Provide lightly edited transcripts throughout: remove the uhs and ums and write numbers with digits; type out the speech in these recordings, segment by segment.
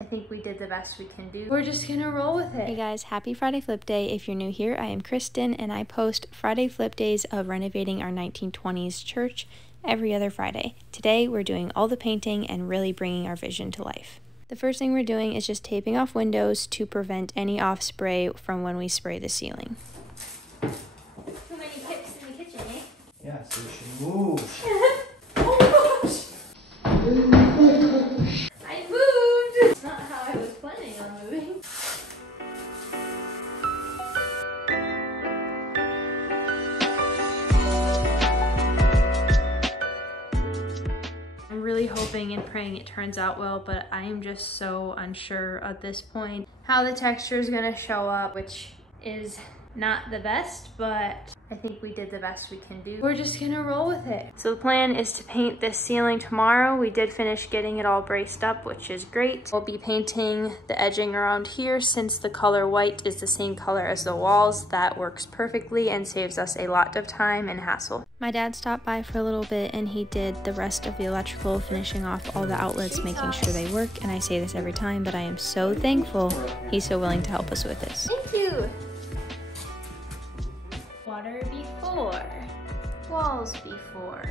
I think we did the best we can do. We're just gonna roll with it. Hey guys, happy Friday Flip Day. If you're new here, I am Kristen and I post Friday Flip Days of renovating our 1920s church every other Friday. Today we're doing all the painting and really bringing our vision to life. The first thing we're doing is just taping off windows to prevent any off spray from when we spray the ceiling. Too many pips in the kitchen, eh? Yeah, so you should move. Oh gosh! I moved! It's not how I was planning on moving. I'm really hoping and praying it turns out well, but I am just so unsure at this point how the texture is gonna show up, which is not the best, but I think we did the best we can do. We're just gonna roll with it. So the plan is to paint this ceiling tomorrow. We did finish getting it all braced up, which is great. We'll be painting the edging around here since the color white is the same color as the walls. That works perfectly and saves us a lot of time and hassle. My dad stopped by for a little bit and he did the rest of the electrical, finishing off all the outlets, making sure they work. And I say this every time, but I am so thankful he's so willing to help us with this. Thank you. Water before, walls before,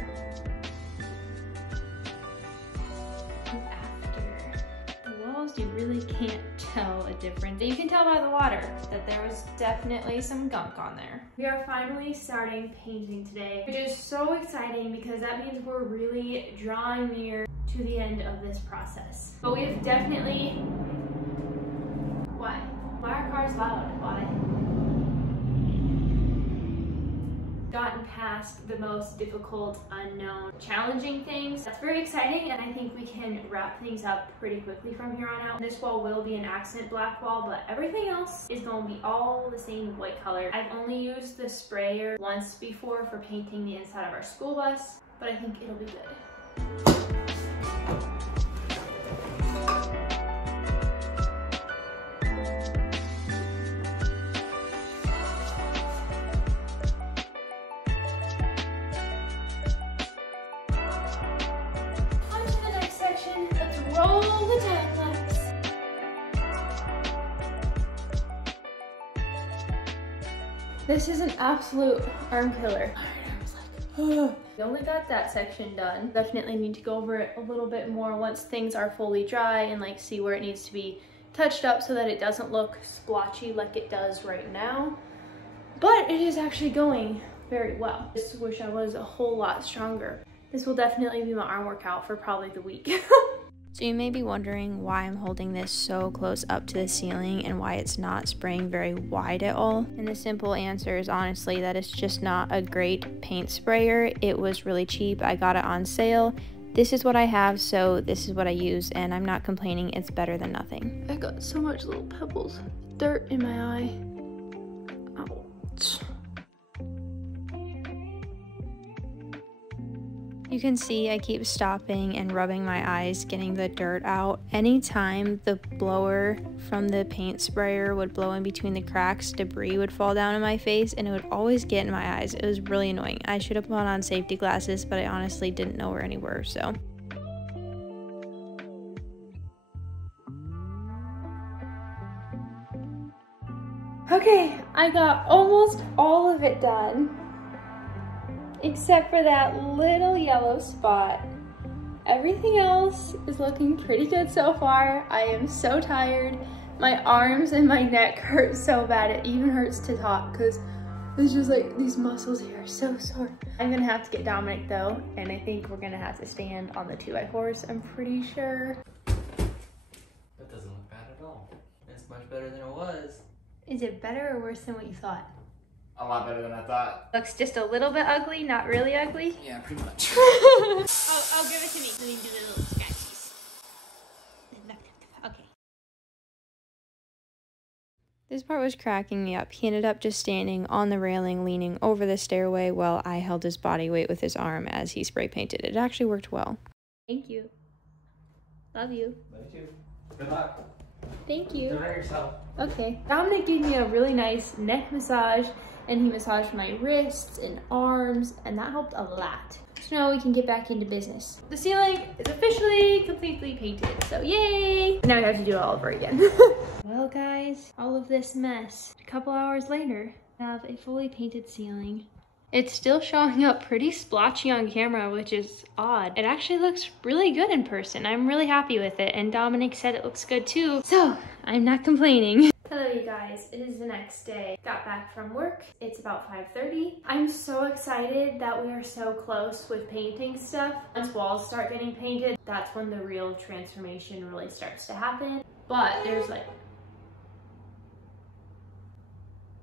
and after. The walls, you really can't tell a difference. You can tell by the water that there was definitely some gunk on there. We are finally starting painting today, which is so exciting because that means we're really drawing near to the end of this process. But we've definitely... Why? Why are cars loud? Why? Gotten past the most difficult, unknown, challenging things. That's very exciting, and I think we can wrap things up pretty quickly from here on out. This wall will be an accent black wall, but everything else is going to be all the same white color. I've only used the sprayer once before for painting the inside of our school bus, but I think it'll be good. Roll the time-lapse. This is an absolute arm killer. We only got that section done. Definitely need to go over it a little bit more once things are fully dry and like see where it needs to be touched up so that it doesn't look splotchy like it does right now. But it is actually going very well. I just wish I was a whole lot stronger. This will definitely be my arm workout for probably the week. So you may be wondering why I'm holding this so close up to the ceiling and why it's not spraying very wide at all. And the simple answer is honestly that it's just not a great paint sprayer. It was really cheap. I got it on sale. This is what I have, so this is what I use, and I'm not complaining. It's better than nothing. I got so much little pebbles, dirt in my eye. Ouch. You can see I keep stopping and rubbing my eyes, getting the dirt out. Anytime the blower from the paint sprayer would blow in between the cracks, debris would fall down in my face and it would always get in my eyes. It was really annoying. I should have put on safety glasses, but I honestly didn't know where any were, so. Okay, I got almost all of it done. Except for that little yellow spot. Everything else is looking pretty good so far. I am so tired. My arms and my neck hurt so bad. It even hurts to talk because it's just like these muscles here are so sore. I'm gonna have to get Dominic though, and I think we're gonna have to stand on the 2x4s, I'm pretty sure. That doesn't look bad at all. It's much better than it was. Is it better or worse than what you thought? A lot better than I thought. Looks just a little bit ugly, not really ugly. Yeah, pretty much. I'll give it to me. Let me do the little scratchies. Okay. This part was cracking me up. He ended up just standing on the railing, leaning over the stairway while I held his body weight with his arm as he spray painted. It actually worked well. Thank you. Love you. Love you too. Good luck. Thank you. Do it yourself. Okay. Dominic gave me a really nice neck massage, and he massaged my wrists and arms, and that helped a lot. So now we can get back into business. The ceiling is officially completely painted, so yay! Now we have to do it all over again. Well guys, all of this mess. A couple hours later, I have a fully painted ceiling. It's still showing up pretty splotchy on camera, which is odd. It actually looks really good in person. I'm really happy with it, and Dominic said it looks good too, so I'm not complaining. Hello you guys, it is the next day. Got back from work. It's about 5:30. I'm so excited that we are so close with painting stuff. Once walls start getting painted, that's when the real transformation really starts to happen. But there's like...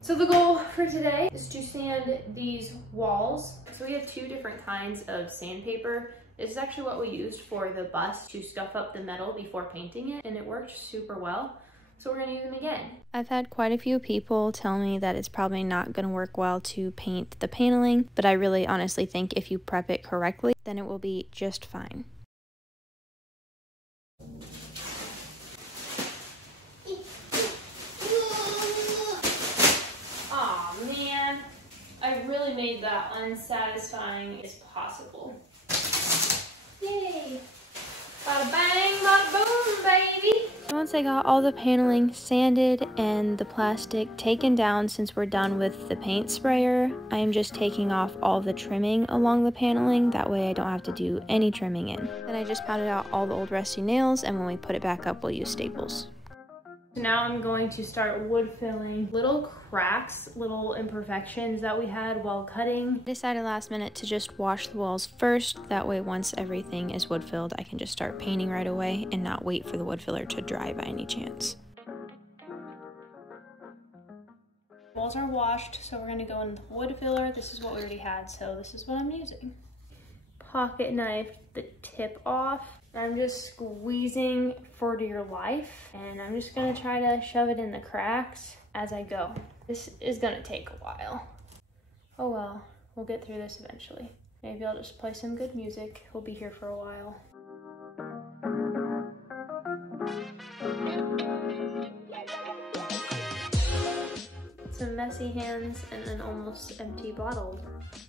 So the goal for today is to sand these walls. So we have two different kinds of sandpaper. This is actually what we used for the bus to scuff up the metal before painting it, and it worked super well. So we're gonna use them again. I've had quite a few people tell me that it's probably not gonna work well to paint the paneling, but I really honestly think if you prep it correctly, then it will be just fine. Aw man, I really made that unsatisfying as possible. Yay! Bada bang, bada boom, baby! Once I got all the paneling sanded and the plastic taken down, since we're done with the paint sprayer, I am just taking off all the trimming along the paneling. That way I don't have to do any trimming in. Then I just pounded out all the old rusty nails, and when we put it back up, we'll use staples. Now I'm going to start wood filling little cracks, little imperfections that we had while cutting. I decided last minute to just wash the walls first. That way once everything is wood filled, I can just start painting right away and not wait for the wood filler to dry by any chance. Walls are washed, so we're gonna go in the wood filler. This is what we already had, so this is what I'm using. Pocket knife the tip off. I'm just squeezing for dear life, and I'm just gonna try to shove it in the cracks as I go. This is gonna take a while. Oh well, we'll get through this eventually. Maybe I'll just play some good music. We'll be here for a while. Some messy hands and an almost empty bottle.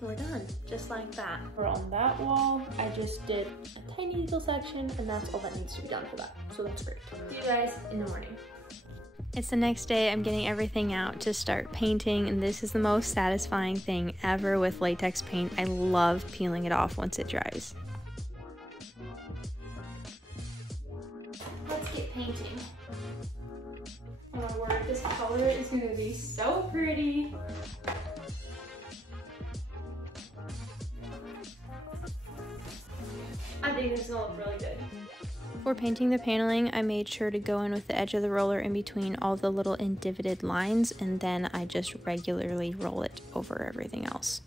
We're done, just like that. We're on that wall. I just did a tiny little section, and that's all that needs to be done for that. So that's great. See you guys in the morning. It's the next day. I'm getting everything out to start painting, and this is the most satisfying thing ever with latex paint. I love peeling it off once it dries. Let's get painting. Oh my word, this color is gonna be so pretty. I think this is gonna look really good. For painting the paneling, I made sure to go in with the edge of the roller in between all the little indivited lines, and then I just regularly roll it over everything else.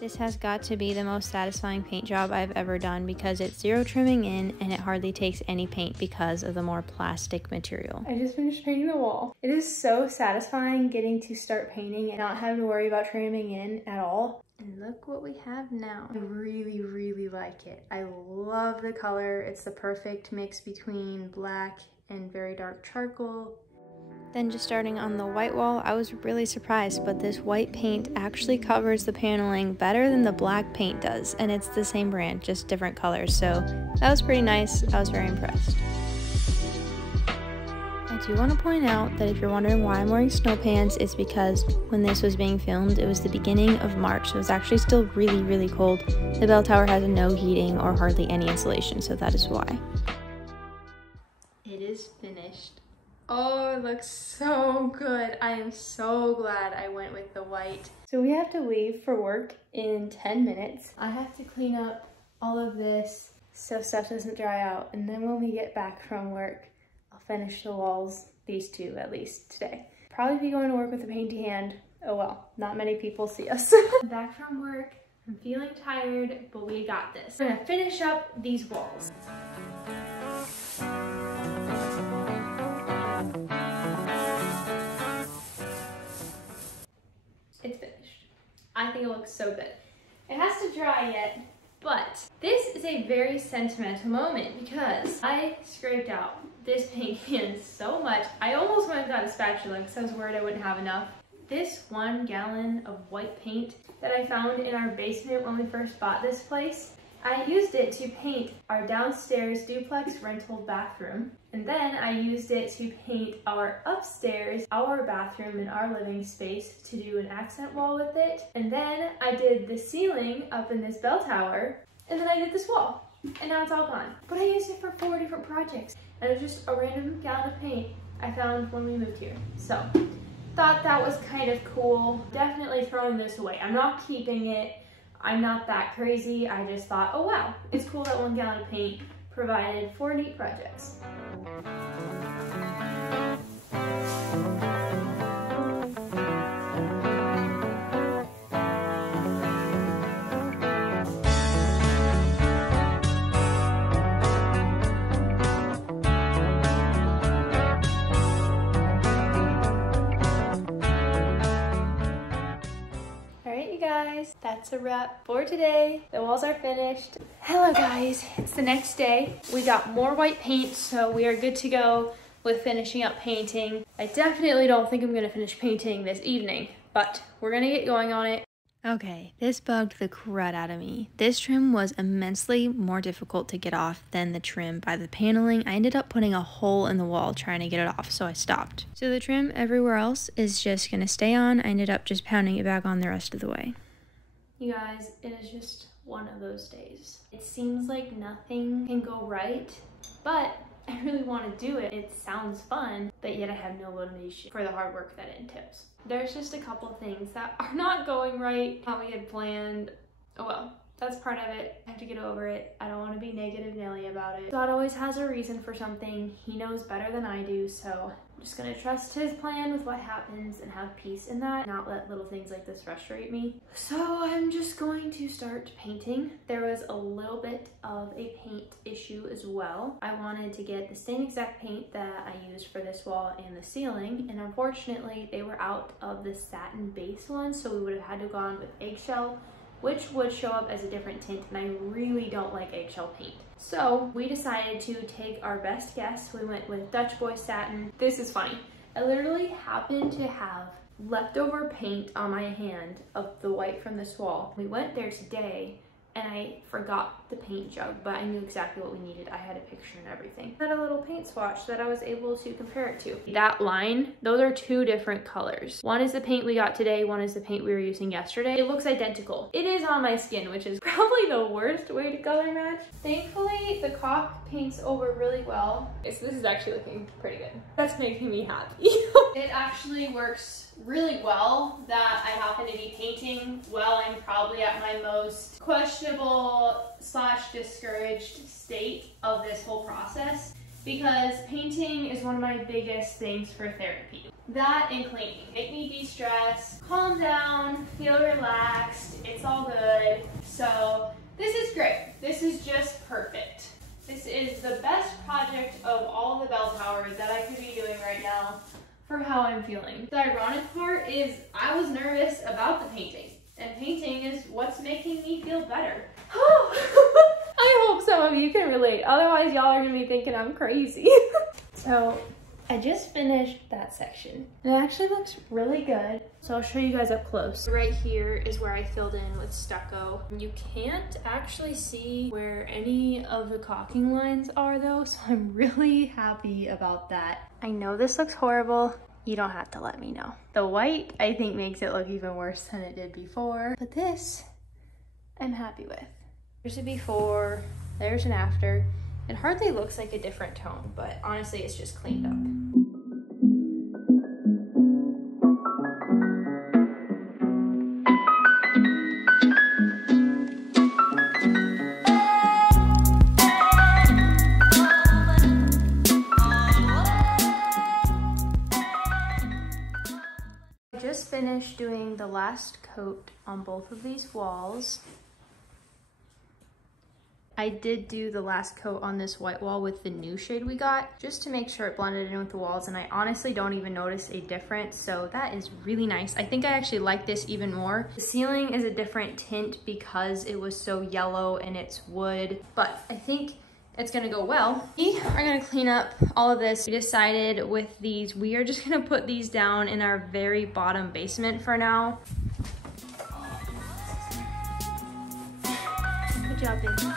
This has got to be the most satisfying paint job I've ever done because it's zero trimming in and it hardly takes any paint because of the more plastic material. I just finished painting the wall. It is so satisfying getting to start painting and not having to worry about trimming in at all. And look what we have now. I really, really like it. I love the color. It's the perfect mix between black and very dark charcoal. Then just starting on the white wall, I was really surprised, but this white paint actually covers the paneling better than the black paint does, and it's the same brand, just different colors, so that was pretty nice. I was very impressed. I do want to point out that if you're wondering why I'm wearing snow pants, it's because when this was being filmed, it was the beginning of March, so it was actually still really, really cold. The bell tower has no heating or hardly any insulation, so that is why. It is finished. Oh, it looks so good. I am so glad I went with the white. So we have to leave for work in 10 minutes. I have to clean up all of this so stuff doesn't dry out. And then when we get back from work, I'll finish the walls, these two at least today. Probably be going to work with a painty hand. Oh well, not many people see us. Back from work, I'm feeling tired, but we got this. We're gonna finish up these walls. It's finished. I think it looks so good. It has to dry yet, But this is a very sentimental moment because I scraped out this paint can so much. I almost went and got a spatula because I was worried I wouldn't have enough. This 1 gallon of white paint that I found in our basement when we first bought this place, I used it to paint our downstairs duplex rental bathroom. And then I used it to paint our upstairs, our bathroom and our living space to do an accent wall with it. And then I did the ceiling up in this bell tower. And then I did this wall. And now it's all gone. But I used it for 4 different projects. And it was just a random gallon of paint I found when we moved here. So, thought that was kind of cool. Definitely throwing this away. I'm not keeping it. I'm not that crazy. I just thought, oh wow, it's cool that 1 gallon of paint provided 4 neat projects. That's a wrap for today. The walls are finished. Hello guys, it's the next day. We got more white paint, so we are good to go with finishing up painting. I definitely don't think I'm gonna finish painting this evening, but we're gonna get going on it. Okay, this bugged the crud out of me. This trim was immensely more difficult to get off than the trim by the paneling. I ended up putting a hole in the wall trying to get it off, so I stopped. So the trim everywhere else is just gonna stay on. I ended up just pounding it back on the rest of the way. You guys, it is just one of those days. It seems like nothing can go right, but I really want to do it. It sounds fun, but yet I have no motivation for the hard work that it entails. There's just a couple things that are not going right how we had planned. Oh well, that's part of it. I have to get over it. I don't want to be negative Nelly about it. God always has a reason for something. He knows better than I do, so I'm just gonna trust his plan with what happens and have peace in that, not let little things like this frustrate me. So I'm just going to start painting. There was a little bit of a paint issue as well. I wanted to get the same exact paint that I used for this wall and the ceiling, and unfortunately they were out of the satin base one, so we would have had to go on with eggshell, which would show up as a different tint, and I really don't like eggshell paint. So we decided to take our best guess. We went with Dutch Boy Satin. This is funny. I literally happened to have leftover paint on my hand of the white from this wall. We went there today and I forgot the paint jug, but I knew exactly what we needed. I had a picture and everything. I had a little paint swatch that I was able to compare it to. That line, those are 2 different colors. One is the paint we got today, one is the paint we were using yesterday. It looks identical. It is on my skin, which is probably the worst way to color match. Thankfully, the caulk paints over really well. So this is actually looking pretty good. That's making me happy. It actually works really well that I happen to be painting while I'm probably at my most questionable / discouraged state of this whole process, because painting is one of my biggest things for therapy. That and cleaning make me de-stress, calm down, feel relaxed, it's all good. So this is great. This is just perfect. This is the best project of all the bell towers that I could be doing right now for how I'm feeling. The ironic part is I was nervous about the painting, and painting is what's making me feel better. I hope some of you can relate, otherwise y'all are gonna be thinking I'm crazy. So I just finished that section. It actually looks really good. So I'll show you guys up close. Right here is where I filled in with stucco. You can't actually see where any of the caulking lines are though, so I'm really happy about that. I know this looks horrible. You don't have to let me know. The white, I think, makes it look even worse than it did before, but this, I'm happy with. There's a before, there's an after. It hardly looks like a different tone, but honestly, it's just cleaned up. Just finished doing the last coat on both of these walls. I did do the last coat on this white wall with the new shade we got, just to make sure it blended in with the walls, and I honestly don't even notice a difference, so that is really nice. I think I actually like this even more. The ceiling is a different tint because it was so yellow and it's wood, but I think it's gonna go well. We are gonna clean up all of this. We decided with these, we are just gonna put these down in our very bottom basement for now. Good job, baby.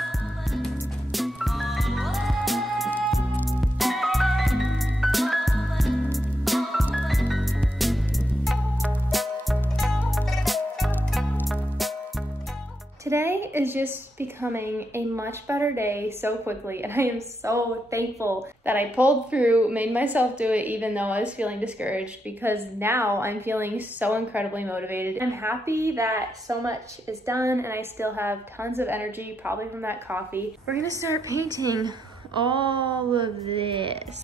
Today is just becoming a much better day so quickly, and I am so thankful that I pulled through, made myself do it even though I was feeling discouraged, because now I'm feeling so incredibly motivated. I'm happy that so much is done and I still have tons of energy, probably from that coffee. We're gonna start painting all of this.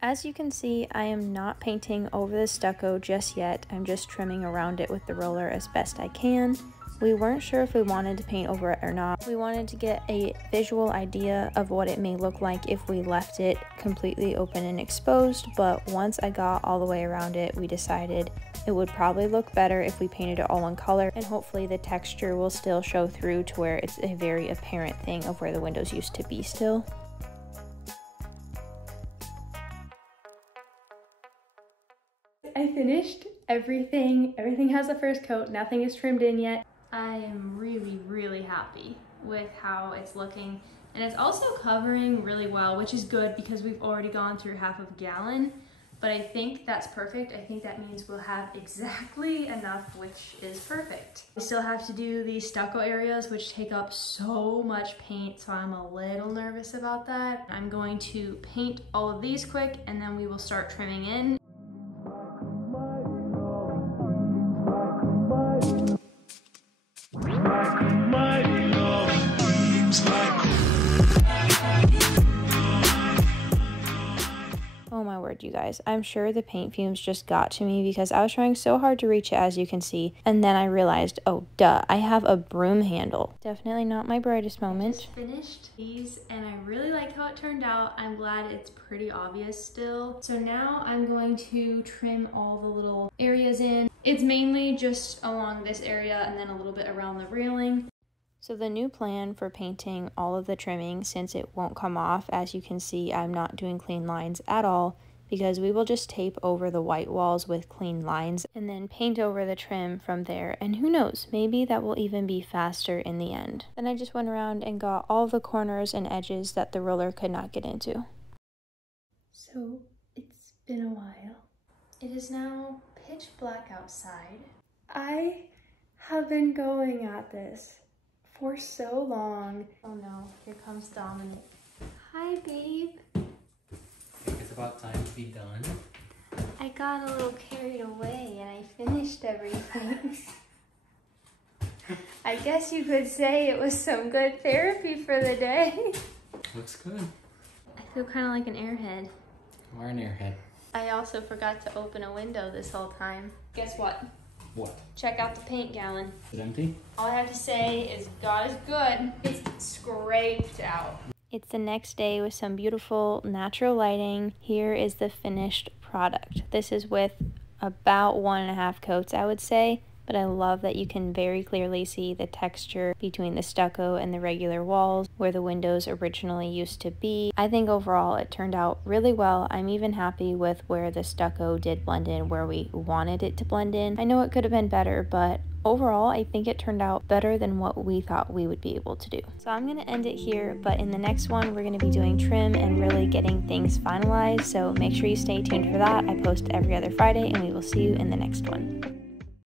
As you can see, I am not painting over the stucco just yet. I'm just trimming around it with the roller as best I can. We weren't sure if we wanted to paint over it or not. We wanted to get a visual idea of what it may look like if we left it completely open and exposed, but once I got all the way around it, we decided it would probably look better if we painted it all one color, and hopefully the texture will still show through to where it's a very apparent thing of where the windows used to be still. I finished everything. Everything has the first coat. Nothing is trimmed in yet. I am really happy with how it's looking. And it's also covering really well, which is good because we've already gone through half of a gallon. But I think that's perfect. I think that means we'll have exactly enough, which is perfect. We still have to do these stucco areas, which take up so much paint, so I'm a little nervous about that. I'm going to paint all of these quick, and then we will start trimming in. Oh my word, you guys. I'm sure the paint fumes just got to me because I was trying so hard to reach it, as you can see. And then I realized, oh duh, I have a broom handle. Definitely not my brightest moment. I just finished these and I really like how it turned out. I'm glad it's pretty obvious still. So now I'm going to trim all the little areas in. It's mainly just along this area and then a little bit around the railing. So the new plan for painting all of the trimming, since it won't come off, as you can see, I'm not doing clean lines at all, because we will just tape over the white walls with clean lines and then paint over the trim from there. And who knows, maybe that will even be faster in the end. Then I just went around and got all the corners and edges that the roller could not get into. So it's been a while. It is now pitch black outside. I have been going at this for so long. Oh no, here comes Dominic. Hi, babe. I think it's about time to be done. I got a little carried away and I finished everything. I guess you could say it was some good therapy for the day. Looks good. I feel kind of like an airhead. You are an airhead. I also forgot to open a window this whole time. Guess what? What? Check out the paint gallon. Is it empty? All I have to say is God is good. It's scraped out. It's the next day with some beautiful natural lighting. Here is the finished product. This is with about 1.5 coats, I would say, but I love that you can very clearly see the texture between the stucco and the regular walls where the windows originally used to be. I think overall it turned out really well. I'm even happy with where the stucco did blend in where we wanted it to blend in. I know it could have been better, but overall I think it turned out better than what we thought we would be able to do. So I'm gonna end it here, but in the next one we're gonna be doing trim and really getting things finalized, so make sure you stay tuned for that. I post every other Friday and we will see you in the next one.